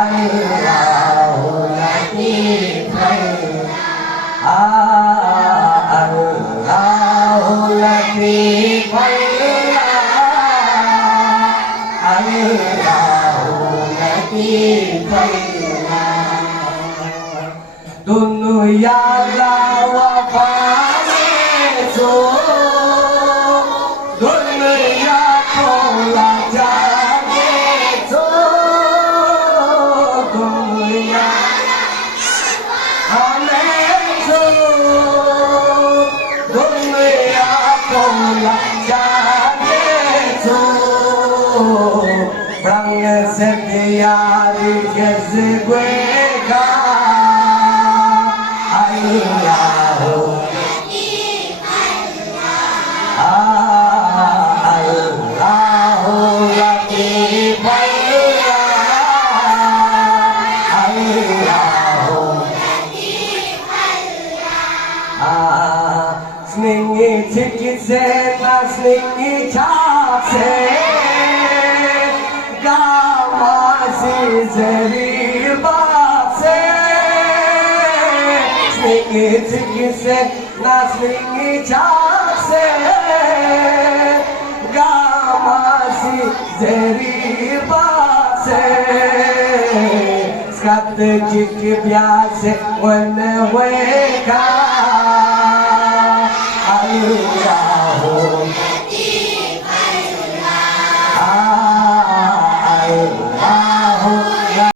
الله لطيف الله لطيف दुनिया ला वफाने सो दुनिया को ला जाने सो दुनिया हमें सो दुनिया को ला जाने सो रंग से यार जज्बे का Sningi tiki se na sningi chak se Gama si zeri bak se Sningi tiki se na sningi chak se Gama si zeri bak se Skat chiki biase wane weka Allahu